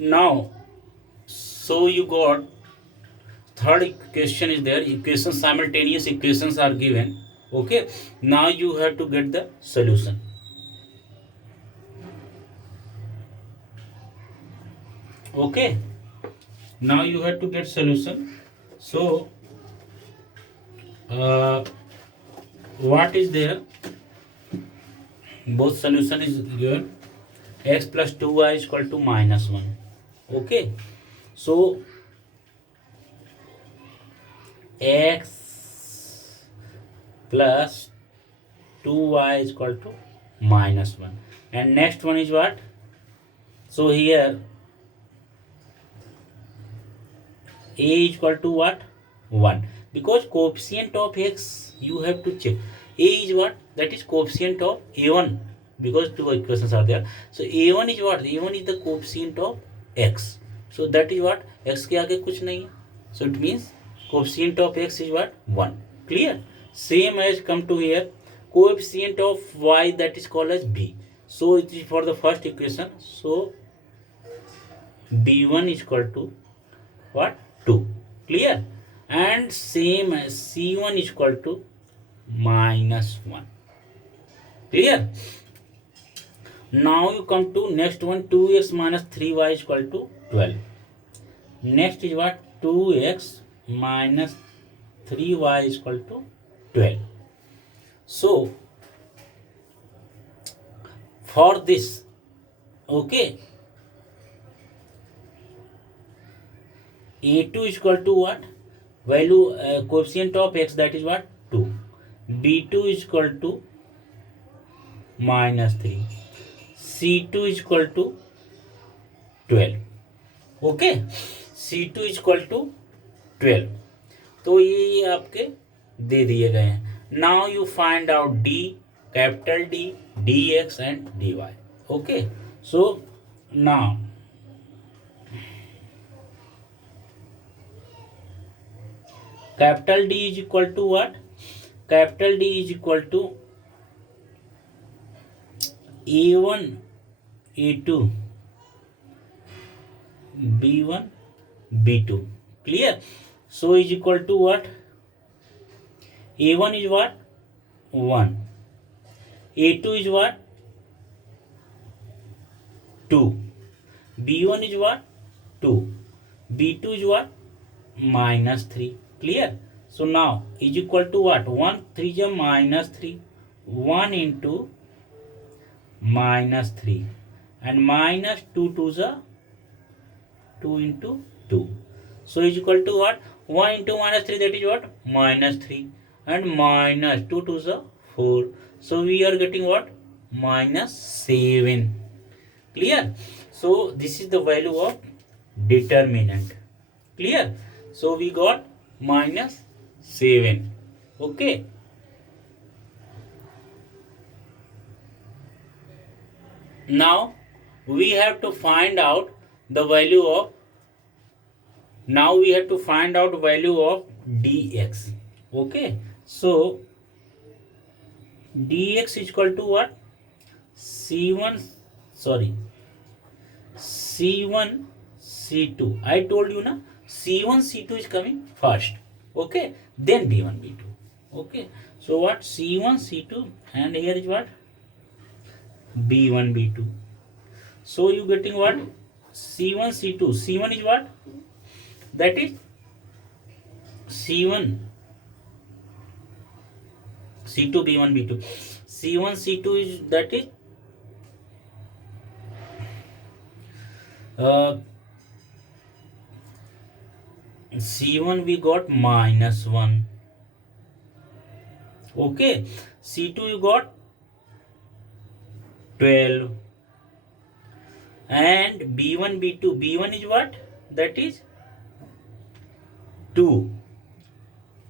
Now, so you got third question is there. Equation, simultaneous equations are given. Okay, now you have to get the solution. Okay, now you have to get solution. So uh, what is there? Both solution is given. X plus 2y is equal to minus 1. Okay, so x plus 2y is equal to minus 1. And next one is what? So here a is equal to what? 1. Because coefficient of x you have to check. A is what? That is coefficient of a1, because two equations are there. So a1 is what? a1 is the coefficient of x. So that is what? x के आगे कुछ नहीं है. So it means coefficient of x is what? 1. Clear? Same as come to here. Coefficient of y, that is called as b. So it is for the first equation. So b1 is equal to what? 2. Clear? And same as c1 is equal to minus 1. Clear? Now you come to next one. 2x minus 3y is equal to 12. Next is what? 2x minus 3y is equal to 12. So for this, okay, a2 is equal to what? Value coefficient of x, that is what? 2. b2 is equal to minus 3. c2 is equal to 12. Okay, c2 is equal to 12. तो ये आपके दे दिए गए हैं. Now you find out d, capital D, dx and dy. Okay, so now capital D is equal to what? Capital D is equal to A1, A2, B1, B2. Clear? So is equal to what? A1 is what? 1. A2 is what? 2. B1 is what? 2. B2 is what? Minus 3. Clear? So now is equal to what? 1 3 is minus 3. 1 into minus 3 and minus 2 2 is 2 into 2. So is equal to what? 1 into minus 3, that is what? Minus 3 and minus 2 2 is 4. So we are getting what? Minus 7. Clear? So this is the value of determinant. Clear? So we got minus 7. Okay. Now we have to find out the value of value of dx. Okay. So dx is equal to what? C1 C2. I told you na, C1 C2 is coming first. Okay, then B1 B2. Okay, so what? C1 C2 and here is what? B1 B2. So you getting what? C1 C2. C1 is what? That is C1 C2 B1 B2. C1 C2 is, that is C1 we got minus 1. Okay, C2 you got 12 and B1 B2. B1 is what? That is 2.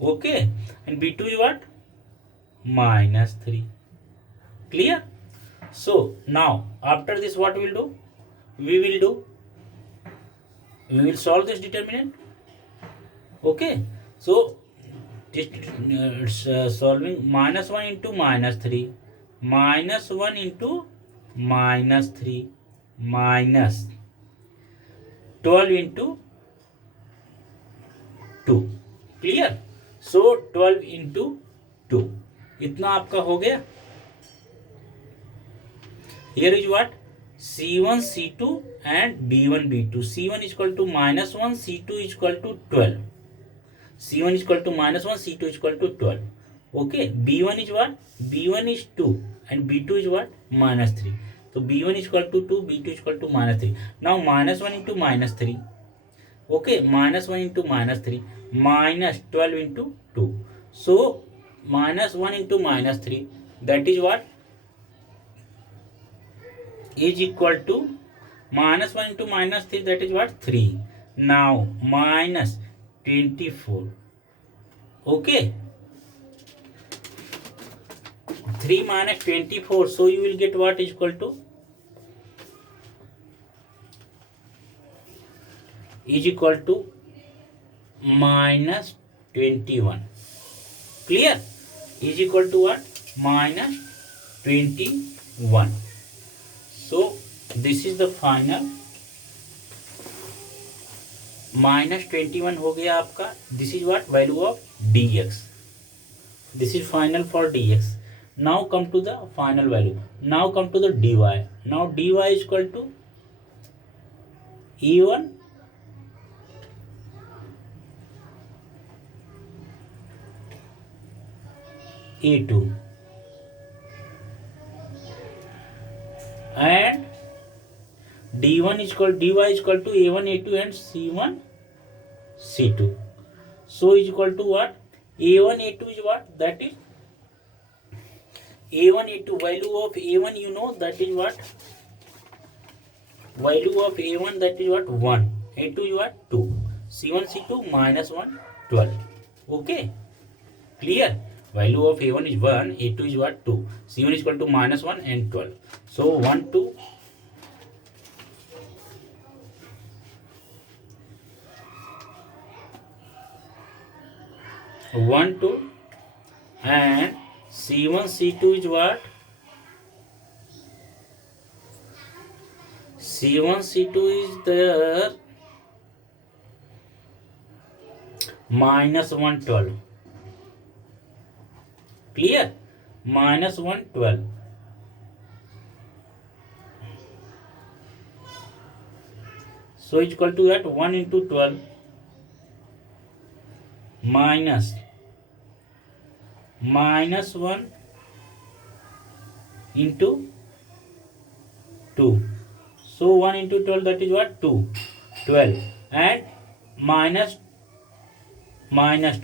Okay, and B2 is what? Minus 3. Clear? So now after this what we will do? We will solve this determinant. Okay, so solving minus 1 into minus 3, minus 1 into minus 3, minus 12 into 2. Clear? So 12 into 2 इतना आपका हो गया. Here is what? C1, C2 and B1, B2. C1 is equal to -1, C2 is equal to 12. C1 is equal to -1, C2 is equal to 12. Okay. B1 is what? B1 is 2 and B2 is what? -3. So B1 is equal to 2, B2 is equal to -3. Now -1 into -3. Okay. -1 into -3 minus 12 into 2. So -1 into -3, that is what? Is equal to -1 into -3, that is what? 3. Now minus 24. Okay. 3 minus 24. So you will get what is equal to? Is equal to minus 21. Clear? Is equal to what? Minus 21. So this is the final. minus 21 हो गया आपका. This is what? Value of dx. This is final for dx. Now come to the final value. Now come to the dy. Now dy is equal to e1 e2 and d1 is equal dy is equal to a1 a2 and c1 c2. So is equal to what? a1 a2 is what? That is a1 a2. Value of a1 you know, that is what? Value of a1, that is what? 1. a2 is what? 2. c1 c2 -1 12. Okay. Clear? Value of a1 is 1, a2 is what? 2. c1 is equal to -1 and 12. So 1 2 1 2 and c1 c2 is what? c1 c2 is there -112. Clear? -112. So it's equal to that 1 into 12 minus -1 into 2. So 1 into 12, that is what? 2. 12 and minus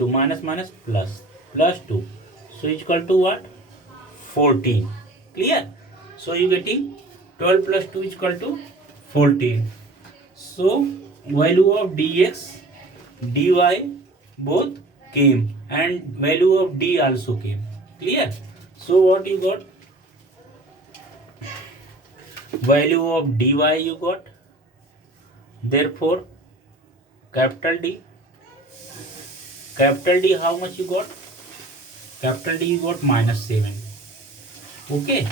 2 minus plus 2. So it's equal to what? 14. Clear? So you getting 12 plus 2 is equal to 14. So value of dx dy both came and value of d also came. Clear? So what you got? Value of dy you got. Therefore capital D how much you got? Capital D you got -7. Okay,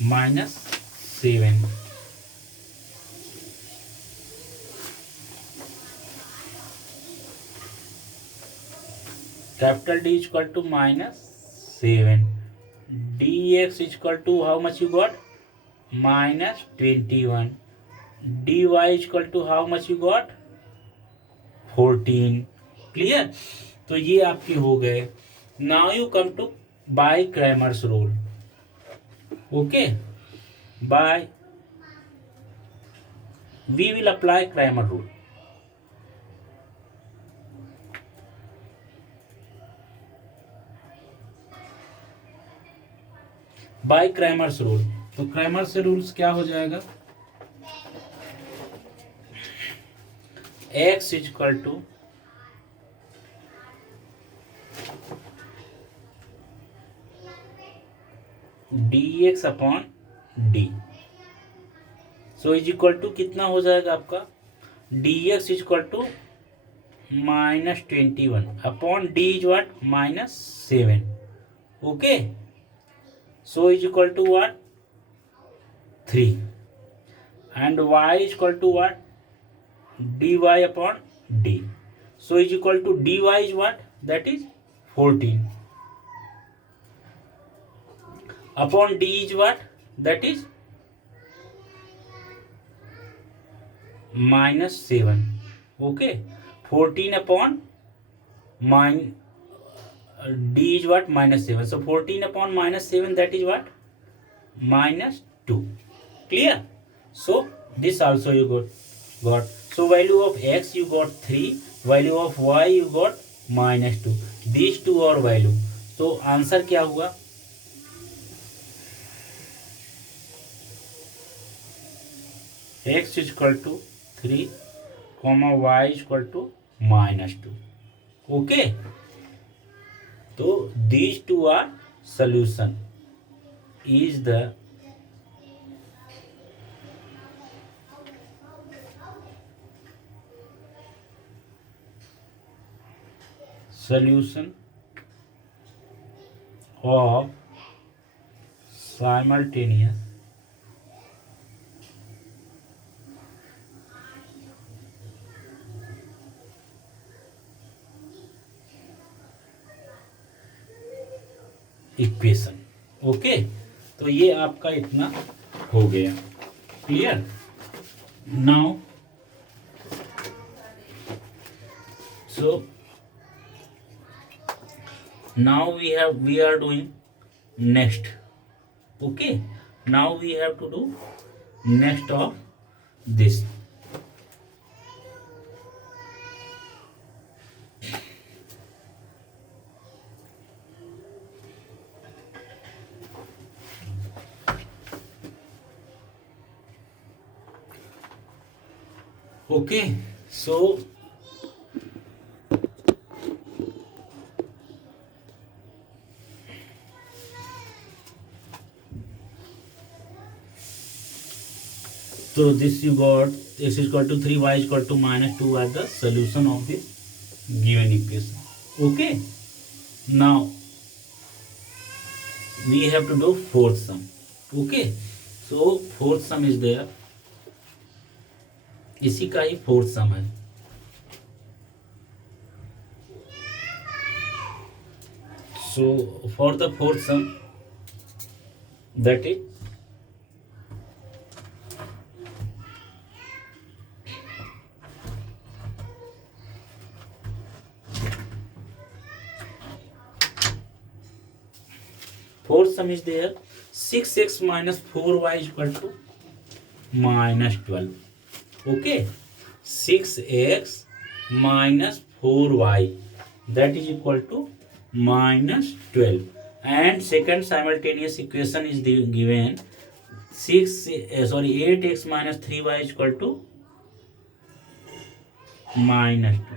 -7. Capital D is equal to -7. dx is equal to how much you got? -21. dy is equal to how much you got? 14. Clear? तो ये आपके हो गए. Now you come to by Cramer's rule. Okay, by we will apply Cramer rule. By Cramer's rule. तो Cramer's rules क्या हो जाएगा? x is equal to dx upon d. So is equal to कितना हो जाएगा आपका? dx is equal to -21 upon d is what? -7. Okay. So is equal to what? 3. and y is equal to what? dy upon d. So is equal to dy is what? That is 14 upon d is what? That is -7. Okay, 14 upon min d is what? -7. So 14 upon -7, that is what? -2. Clear? So this also you got. So value of x you got 3, value of y you got -2. These two are value. So answer क्या हुआ? x is equal to 3, y is equal to -2. Okay. So these two are solution. Is the solution of simultaneous equation. Okay, तो ये आपका इतना हो गया. Clear? Now so now we are doing next. Okay, now we have to do next of this. Okay, so this you got x is equal to 3, y is equal to -2 are the solution of this given equation. Okay, now we have to do fourth sum. Okay, so fourth sum is there. इसी का ही fourth सम है. So for the fourth sum, that is fourth sum is there. 6x minus 4y is equal to -12. Okay, 6x minus 4y, that is equal to -12. And second simultaneous equation is given 8x minus 3y is equal to -2.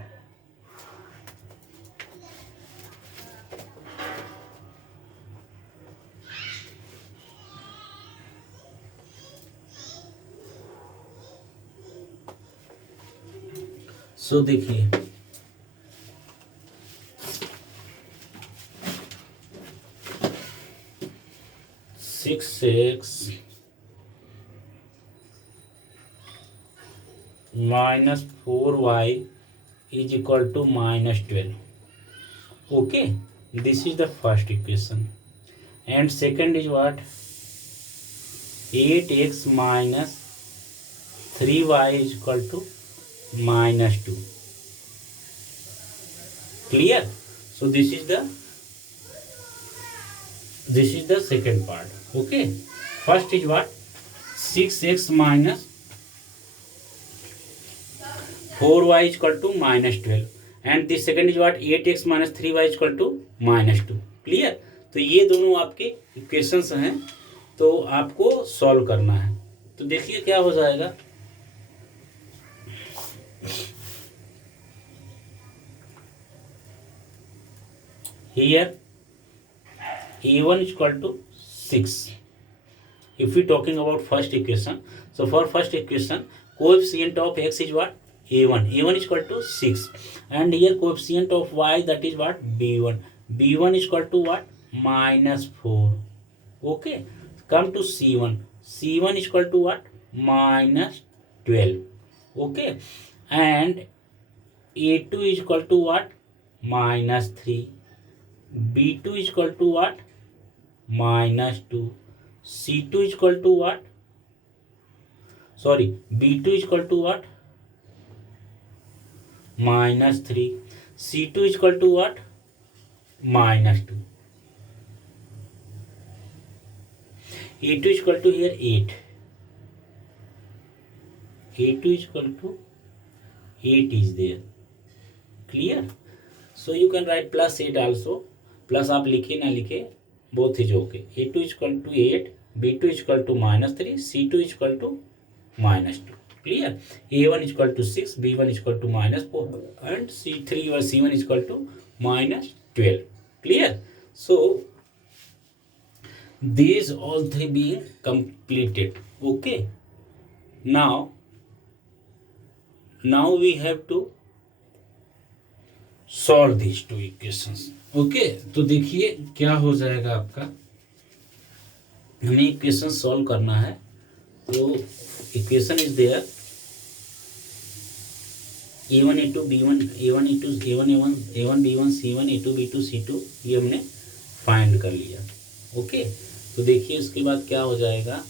सो देखिए, (6x minus 4y is equal to -12). Okay, this is the first equation. And second is what? 8x minus 3y is equal to -2. Clear? So this is the second part. Okay, first is what? 6x minus 4y is equal to -12. And the second is what? 8x minus 3y is equal to -2. Clear? तो ये दोनों आपके equations हैं, तो आपको solve करना है. तो देखिए क्या हो जाएगा. Here a1 is equal to 6. If we talking about first equation, so for first equation, coefficient of x is what? a1. a1 is equal to 6. And here coefficient of y, that is what? b1. b1 is equal to what? -4. Okay, come to c1. c1 is equal to what? minus 12. Okay, and A2 is equal to what? Minus 3. B2 is equal to what? Minus 2. C2 is equal to what? Sorry, B2 is equal to what? Minus 3. C2 is equal to what? Minus 2. A2 is equal to here 8. A2 is equal to 8 is there. Clear? So you can write plus 8 also. Plus आप लिखे ना लिखे, both is okay. A2 is equal to 8, B2 is equal to minus 3, C2 is equal to minus 2. Clear? A1 is equal to 6, B1 is equal to minus 4, and C3 or C1 is equal to minus 12. Clear? So these all three being completed. Okay. Now we have to solve this two equations. Okay, तो देखिए क्या हो जाएगा आपका. हमें equation solve करना है. तो equation is there A1 A2 B1 A1 A2 A1 A1 A1 B1 C1 A2 B2 C2 ये हमने फाइंड कर लिया. ओके, तो देखिए इसके बाद क्या हो जाएगा.